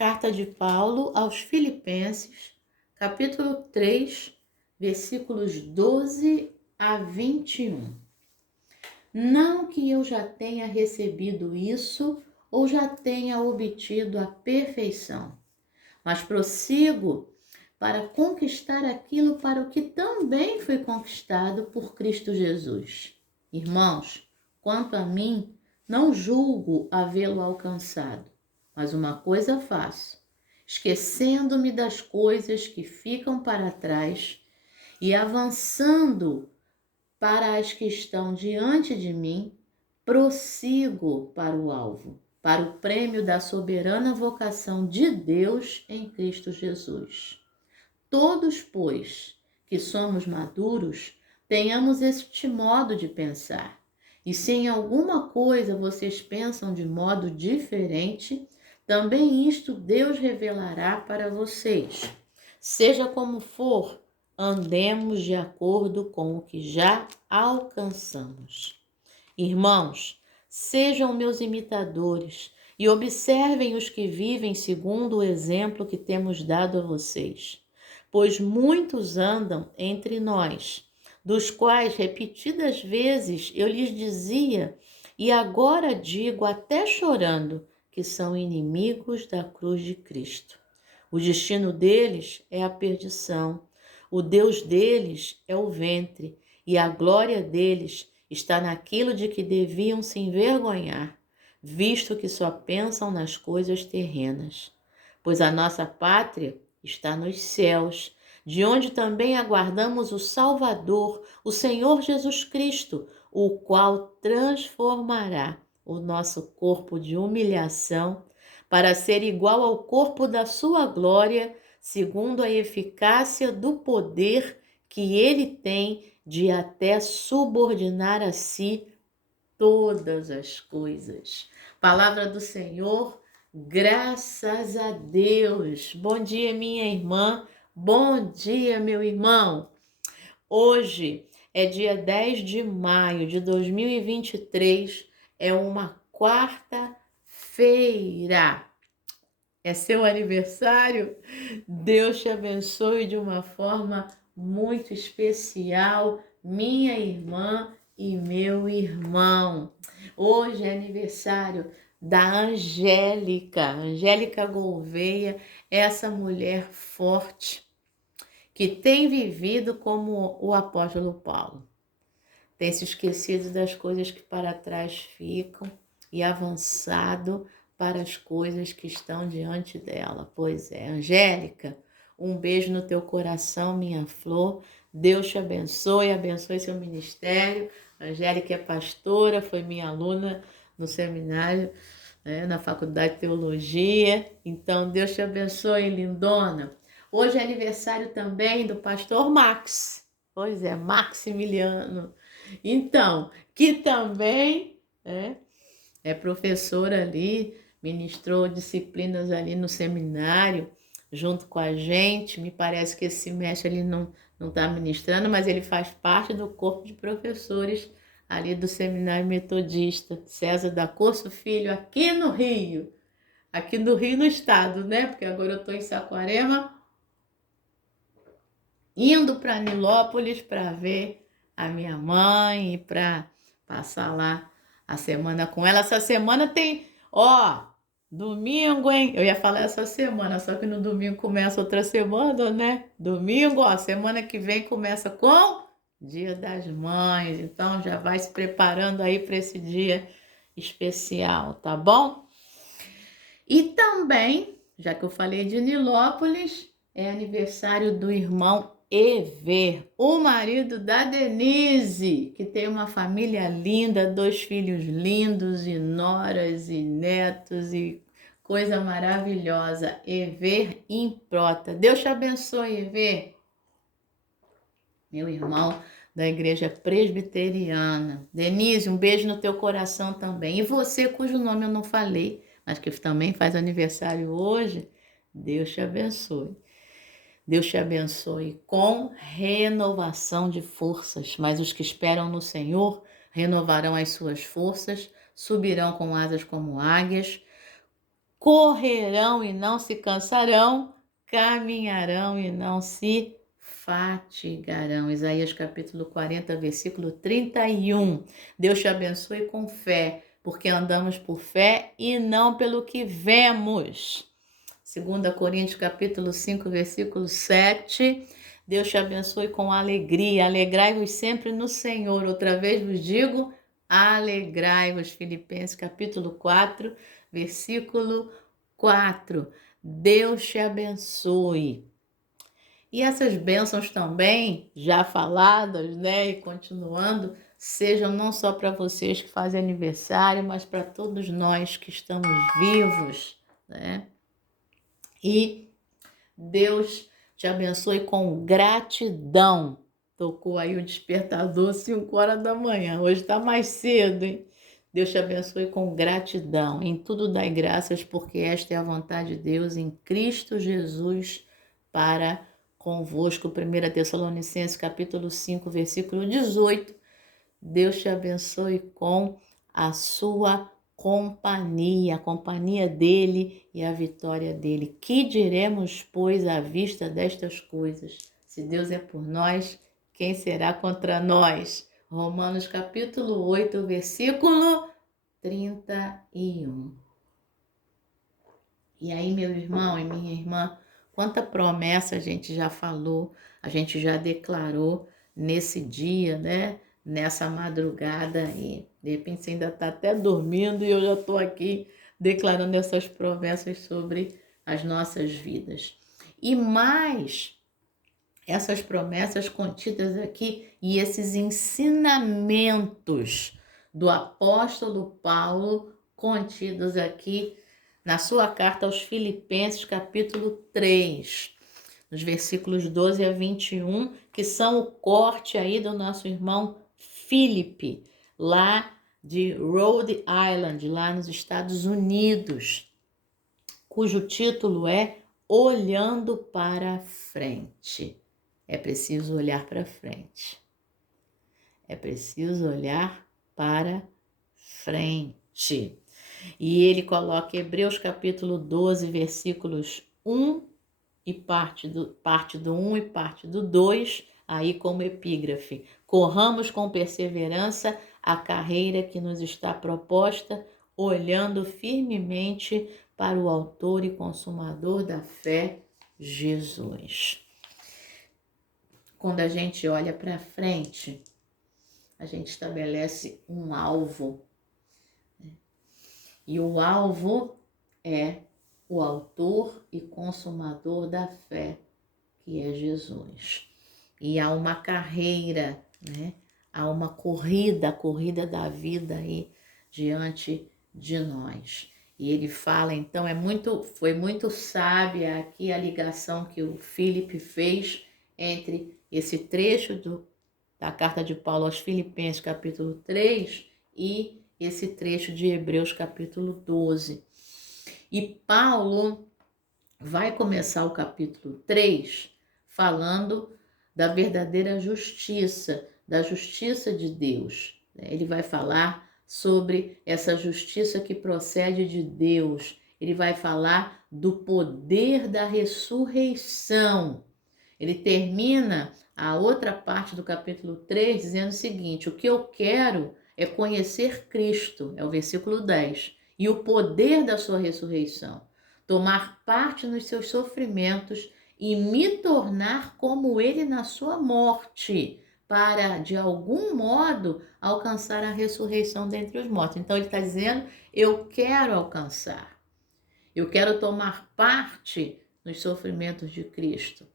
Carta de Paulo aos Filipenses, capítulo 3, versículos 12 a 21. Não que eu já tenha recebido isso ou já tenha obtido a perfeição, mas prossigo para conquistar aquilo para o que também foi conquistado por Cristo Jesus. Irmãos, quanto a mim, não julgo havê-lo alcançado, mas uma coisa faço, esquecendo-me das coisas que ficam para trás e avançando para as que estão diante de mim, prossigo para o alvo, para o prêmio da soberana vocação de Deus em Cristo Jesus. Todos, pois, que somos maduros, tenhamos este modo de pensar. E se em alguma coisa vocês pensam de modo diferente, também isto Deus revelará para vocês. Seja como for, andemos de acordo com o que já alcançamos. Irmãos, sejam meus imitadores e observem os que vivem segundo o exemplo que temos dado a vocês. Pois muitos andam entre nós, dos quais repetidas vezes eu lhes dizia, e agora digo até chorando, que são inimigos da cruz de Cristo. O destino deles é a perdição, o Deus deles é o ventre, e a glória deles está naquilo de que deviam se envergonhar, visto que só pensam nas coisas terrenas. Pois a nossa pátria está nos céus, de onde também aguardamos o Salvador, o Senhor Jesus Cristo, o qual transformará o nosso corpo de humilhação para ser igual ao corpo da sua glória, segundo a eficácia do poder que ele tem de até subordinar a si todas as coisas. Palavra do Senhor, graças a Deus. Bom dia, minha irmã. Bom dia, meu irmão. Hoje é dia 10 de maio de 2023, é uma quarta-feira. É seu aniversário? Deus te abençoe de uma forma muito especial, minha irmã e meu irmão. Hoje é aniversário da Angélica Gouveia, essa mulher forte que tem vivido como o apóstolo Paulo. Tem se esquecido das coisas que para trás ficam e avançado para as coisas que estão diante dela. Pois é, Angélica, um beijo no teu coração, minha flor. Deus te abençoe, abençoe seu ministério. Angélica é pastora, foi minha aluna no seminário, na Faculdade de Teologia. Então, Deus te abençoe, lindona. Hoje é aniversário também do pastor Max. Pois é, Maximiliano. Então, que também é professor ali, ministrou disciplinas ali no seminário, junto com a gente. Me parece que esse semestre ele não está ministrando, mas ele faz parte do corpo de professores ali do Seminário Metodista César da Corso Filho, aqui no Rio, no estado, né? Porque agora eu estou em Saquarema, indo para Nilópolis para ver a minha mãe e para passar lá a semana com ela. Essa semana tem, domingo, hein? Eu ia falar essa semana, só que no domingo começa outra semana, né? Domingo, semana que vem começa com Dia das Mães. Então já vai se preparando aí para esse dia especial, tá bom? E também, já que eu falei de Nilópolis, é aniversário do irmão Ever, o marido da Denise, que tem uma família linda, 2 filhos lindos, e noras e netos, e coisa maravilhosa. Ever Improta. Deus te abençoe, Ever, meu irmão da igreja presbiteriana. Denise, um beijo no teu coração também. E você, cujo nome eu não falei, mas que também faz aniversário hoje, Deus te abençoe. Deus te abençoe com renovação de forças, mas os que esperam no Senhor renovarão as suas forças, subirão com asas como águias, correrão e não se cansarão, caminharão e não se fatigarão. Isaías capítulo 40, versículo 31. Deus te abençoe com fé, porque andamos por fé e não pelo que vemos. 2 Coríntios capítulo 5, versículo 7. Deus te abençoe com alegria. Alegrai-vos sempre no Senhor. Outra vez vos digo, alegrai-vos. Filipenses capítulo 4, versículo 4. Deus te abençoe. E essas bênçãos também, já faladas, né, e continuando, sejam não só para vocês que fazem aniversário, mas para todos nós que estamos vivos, né? E Deus te abençoe com gratidão. Tocou aí o despertador 5 horas da manhã. Hoje está mais cedo, hein? Deus te abençoe com gratidão. Em tudo dai graças, porque esta é a vontade de Deus em Cristo Jesus para convosco. 1 Tessalonicenses capítulo 5, versículo 18. Deus te abençoe com a sua companhia, a companhia dele e a vitória dele. Que diremos, pois, à vista destas coisas? Se Deus é por nós, quem será contra nós? Romanos capítulo 8, versículo 31. E aí, meu irmão e minha irmã, quanta promessa a gente já falou, a gente já declarou nesse dia, né? Nessa madrugada aí. De repente você ainda está até dormindo e eu já estou aqui declarando essas promessas sobre as nossas vidas. E mais essas promessas contidas aqui e esses ensinamentos do apóstolo Paulo contidos aqui na sua carta aos Filipenses, capítulo 3, nos versículos 12 a 21, que são o corte aí do nosso irmão Philip, lá de Rhode Island, lá nos Estados Unidos, cujo título é Olhando para Frente. É preciso olhar para frente. É preciso olhar para frente. E ele coloca Hebreus capítulo 12, versículos 1 e parte do 1 e parte do 2, aí como epígrafe. Corramos com perseverança a carreira que nos está proposta, olhando firmemente para o autor e consumador da fé, Jesus. Quando a gente olha para frente, a gente estabelece um alvo. E o alvo é o autor e consumador da fé, que é Jesus. E há uma carreira, né? Há uma corrida, a corrida da vida aí diante de nós. E ele fala, então, foi muito sábia aqui a ligação que o Filipe fez entre esse trecho da carta de Paulo aos Filipenses, capítulo 3, e esse trecho de Hebreus, capítulo 12. E Paulo vai começar o capítulo 3 falando da verdadeira justiça, da justiça de Deus. Ele vai falar sobre essa justiça que procede de Deus. Ele vai falar do poder da ressurreição. Ele termina a outra parte do capítulo 3 dizendo o seguinte: o que eu quero é conhecer Cristo, é o versículo 10, e o poder da sua ressurreição, tomar parte nos seus sofrimentos e me tornar como ele na sua morte, para, de algum modo, alcançar a ressurreição dentre os mortos. Então ele está dizendo, eu quero alcançar, eu quero tomar parte nos sofrimentos de Cristo.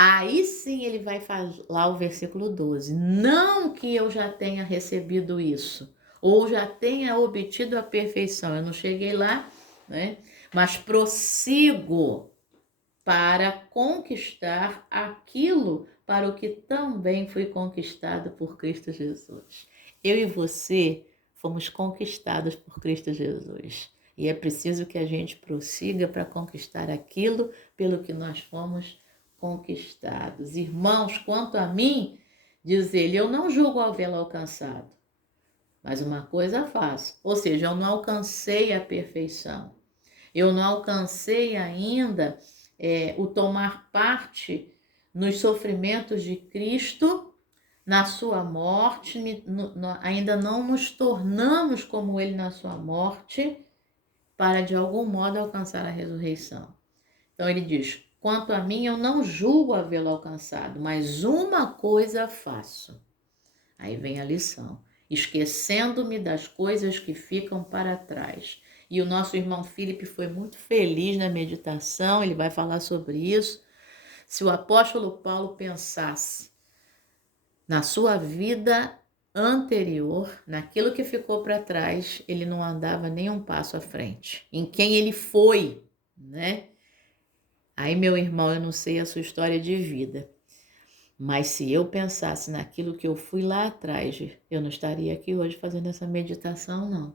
Aí sim ele vai falar o versículo 12. Não que eu já tenha recebido isso, ou já tenha obtido a perfeição. Eu não cheguei lá, né? Mas prossigo para conquistar aquilo para o que também foi conquistado por Cristo Jesus. Eu e você fomos conquistados por Cristo Jesus. E é preciso que a gente prossiga para conquistar aquilo pelo que nós fomos conquistados. Irmãos, quanto a mim, diz ele, eu não julgo havê-lo alcançado, mas uma coisa faço. Ou seja, eu não alcancei a perfeição. Eu não alcancei ainda o tomar parte nos sofrimentos de Cristo, na sua morte, ainda não nos tornamos como Ele na sua morte, para de algum modo alcançar a ressurreição. Então ele diz: quanto a mim, eu não julgo havê-lo alcançado, mas uma coisa faço. Aí vem a lição: esquecendo-me das coisas que ficam para trás. E o nosso irmão Filipe foi muito feliz na meditação, ele vai falar sobre isso. Se o apóstolo Paulo pensasse na sua vida anterior, naquilo que ficou para trás, ele não andava nem um passo à frente. Em quem ele foi, né? Aí, meu irmão, eu não sei a sua história de vida, mas se eu pensasse naquilo que eu fui lá atrás, eu não estaria aqui hoje fazendo essa meditação, não,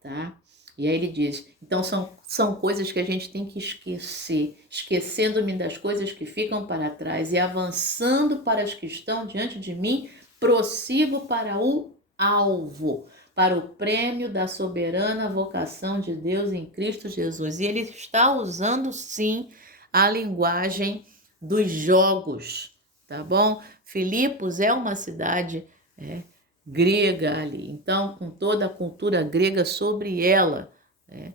tá? E aí ele diz, então são coisas que a gente tem que esquecer, esquecendo-me das coisas que ficam para trás e avançando para as que estão diante de mim, prossigo para o alvo, para o prêmio da soberana vocação de Deus em Cristo Jesus. E ele está usando, sim, a linguagem dos jogos, tá bom? Filipos é uma cidade grega ali, então com toda a cultura grega sobre ela, né?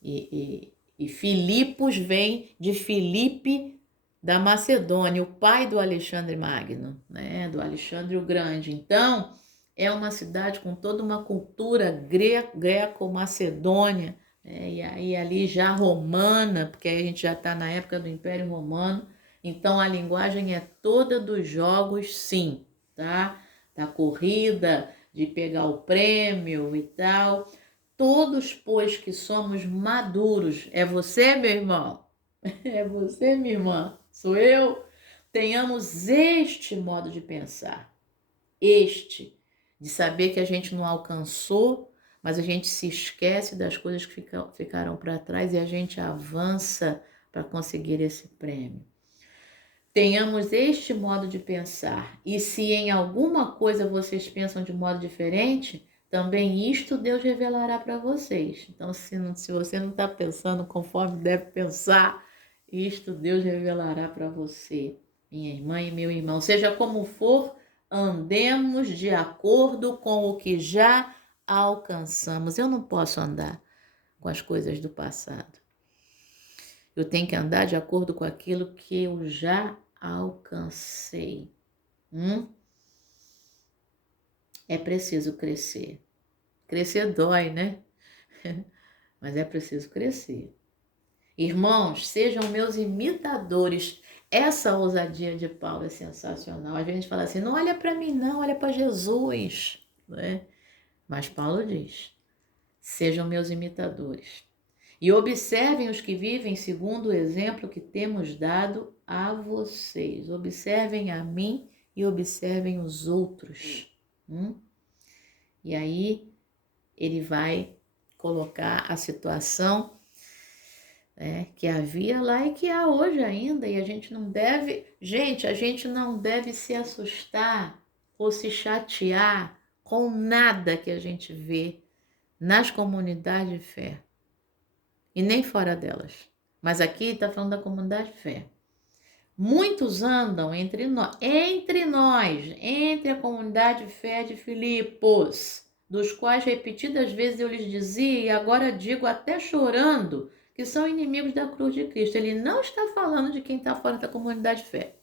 E Filipos vem de Filipe da Macedônia, o pai do Alexandre Magno, né? Do Alexandre o Grande. Então é uma cidade com toda uma cultura greco-macedônia, né? E aí ali já romana, porque aí a gente já está na época do Império Romano. Então a linguagem é toda dos jogos, sim, tá? Da corrida, de pegar o prêmio e tal. Todos, pois, que somos maduros, é você, meu irmão? É você, minha irmã? Sou eu? Tenhamos este modo de pensar, de saber que a gente não alcançou, mas a gente se esquece das coisas que ficaram para trás e a gente avança para conseguir esse prêmio. Tenhamos este modo de pensar. E se em alguma coisa vocês pensam de modo diferente, também isto Deus revelará para vocês. Então, se você não está pensando conforme deve pensar, isto Deus revelará para você, minha irmã e meu irmão. Seja como for, andemos de acordo com o que já alcançamos. Eu não posso andar com as coisas do passado. Eu tenho que andar de acordo com aquilo que eu já alcancei. É preciso crescer. Crescer dói, né? Mas é preciso crescer. Irmãos, sejam meus imitadores. Essa ousadia de Paulo é sensacional. A gente fala assim, não olha para mim não, olha para Jesus, né? Mas Paulo diz, sejam meus imitadores. E observem os que vivem segundo o exemplo que temos dado a vocês. Observem a mim e observem os outros. E aí ele vai colocar a situação que havia lá e que há hoje ainda. E a gente não deve se assustar ou se chatear com nada que a gente vê nas comunidades de fé. E nem fora delas. Mas aqui está falando da comunidade de fé. Muitos andam entre nós, entre a comunidade de fé de Filipos, dos quais repetidas vezes eu lhes dizia, e agora digo até chorando, que são inimigos da cruz de Cristo. Ele não está falando de quem está fora da comunidade de fé.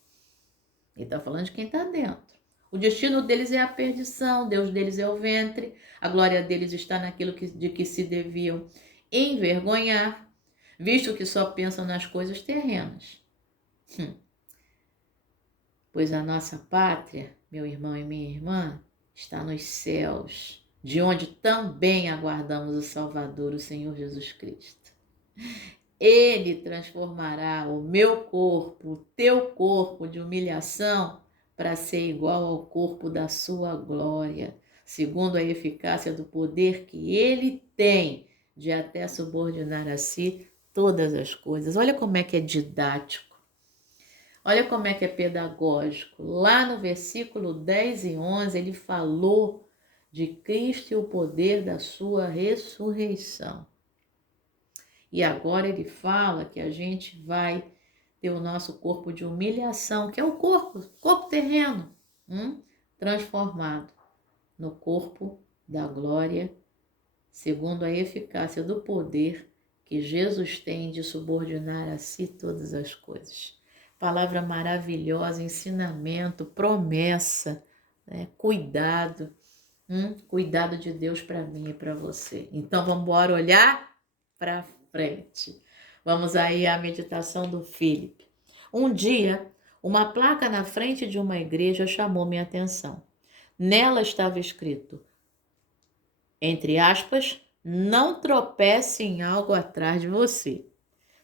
Ele está falando de quem está dentro. O destino deles é a perdição, Deus deles é o ventre, a glória deles está naquilo de que se deviam envergonhar, visto que só pensam nas coisas terrenas. Pois a nossa pátria, meu irmão e minha irmã, está nos céus, de onde também aguardamos o Salvador, o Senhor Jesus Cristo. Ele transformará o meu corpo, o teu corpo de humilhação, para ser igual ao corpo da sua glória, segundo a eficácia do poder que ele tem de até subordinar a si todas as coisas. Olha como é que é didático. Olha como é que é pedagógico. Lá no versículo 10 e 11, ele falou de Cristo e o poder da sua ressurreição. E agora ele fala que a gente vai ter o nosso corpo de humilhação, que é o corpo terreno, transformado no corpo da glória, segundo a eficácia do poder que Jesus tem de subordinar a si todas as coisas. Palavra maravilhosa, ensinamento, promessa, né? Cuidado, cuidado de Deus para mim e para você. Então vamos embora olhar para frente. Vamos aí à meditação do Philip. Um dia, uma placa na frente de uma igreja chamou minha atenção. Nela estava escrito, entre aspas, não tropece em algo atrás de você.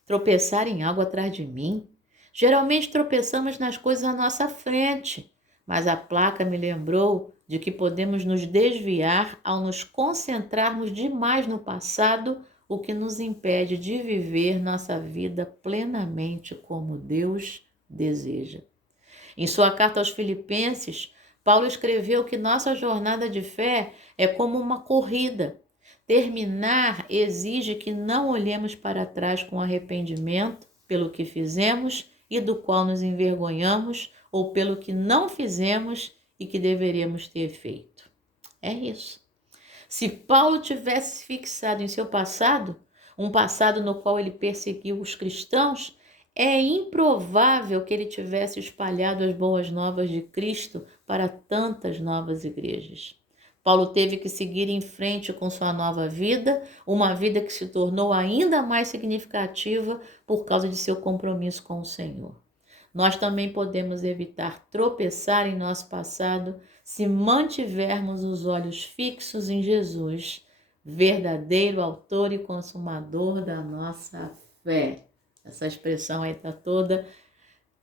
Tropeçar em algo atrás de mim? Geralmente tropeçamos nas coisas à nossa frente, mas a placa me lembrou de que podemos nos desviar ao nos concentrarmos demais no passado, o que nos impede de viver nossa vida plenamente como Deus deseja. Em sua carta aos Filipenses, Paulo escreveu que nossa jornada de fé é como uma corrida. Terminar exige que não olhemos para trás com arrependimento pelo que fizemos e do qual nos envergonhamos, ou pelo que não fizemos e que deveríamos ter feito. É isso. Se Paulo tivesse fixado em seu passado, um passado no qual ele perseguiu os cristãos, é improvável que ele tivesse espalhado as boas novas de Cristo para tantas novas igrejas. Paulo teve que seguir em frente com sua nova vida, uma vida que se tornou ainda mais significativa por causa de seu compromisso com o Senhor. Nós também podemos evitar tropeçar em nosso passado se mantivermos os olhos fixos em Jesus, verdadeiro autor e consumador da nossa fé. Essa expressão aí está toda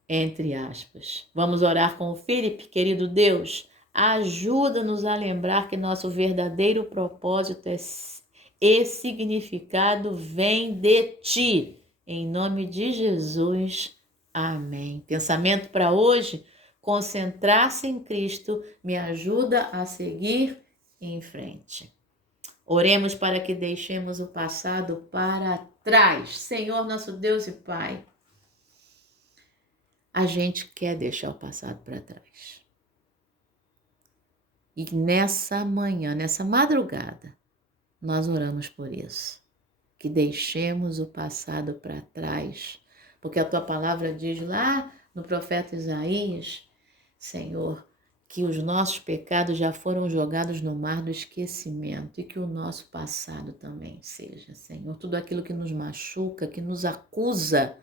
entre aspas. Vamos orar com o Philip, querido Deus. Ajuda-nos a lembrar que nosso verdadeiro propósito e significado vem de Ti. Em nome de Jesus, amém. Pensamento para hoje, concentrar-se em Cristo me ajuda a seguir em frente. Oremos para que deixemos o passado para trás. Senhor, nosso Deus e Pai, a gente quer deixar o passado para trás. E nessa manhã, nessa madrugada, nós oramos por isso. Que deixemos o passado para trás. Porque a Tua palavra diz lá no profeta Isaías, Senhor, que os nossos pecados já foram jogados no mar do esquecimento e que o nosso passado também seja, Senhor. Tudo aquilo que nos machuca, que nos acusa,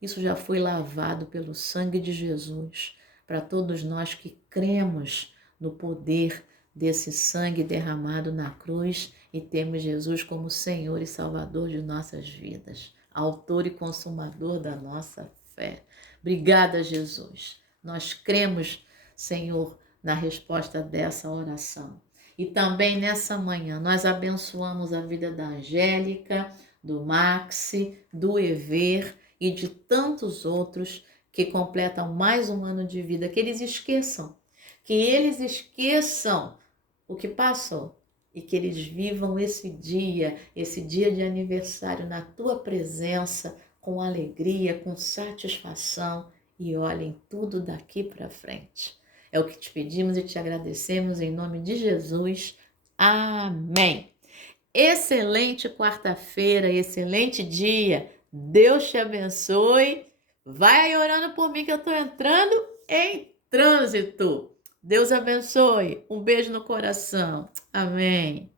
isso já foi lavado pelo sangue de Jesus. Para todos nós que cremos no poder desse sangue derramado na cruz e temos Jesus como Senhor e Salvador de nossas vidas, autor e consumador da nossa fé. Obrigada, Jesus. Nós cremos, Senhor, na resposta dessa oração. E também nessa manhã nós abençoamos a vida da Angélica, do Maxi, do Ever e de tantos outros que completam mais um ano de vida, que eles esqueçam o que passou e que eles vivam esse dia de aniversário na Tua presença com alegria, com satisfação e olhem tudo daqui para frente. É o que te pedimos e te agradecemos em nome de Jesus. Amém. Excelente quarta-feira, excelente dia. Deus te abençoe. Vai orando por mim que eu estou entrando em trânsito. Deus abençoe. Um beijo no coração. Amém.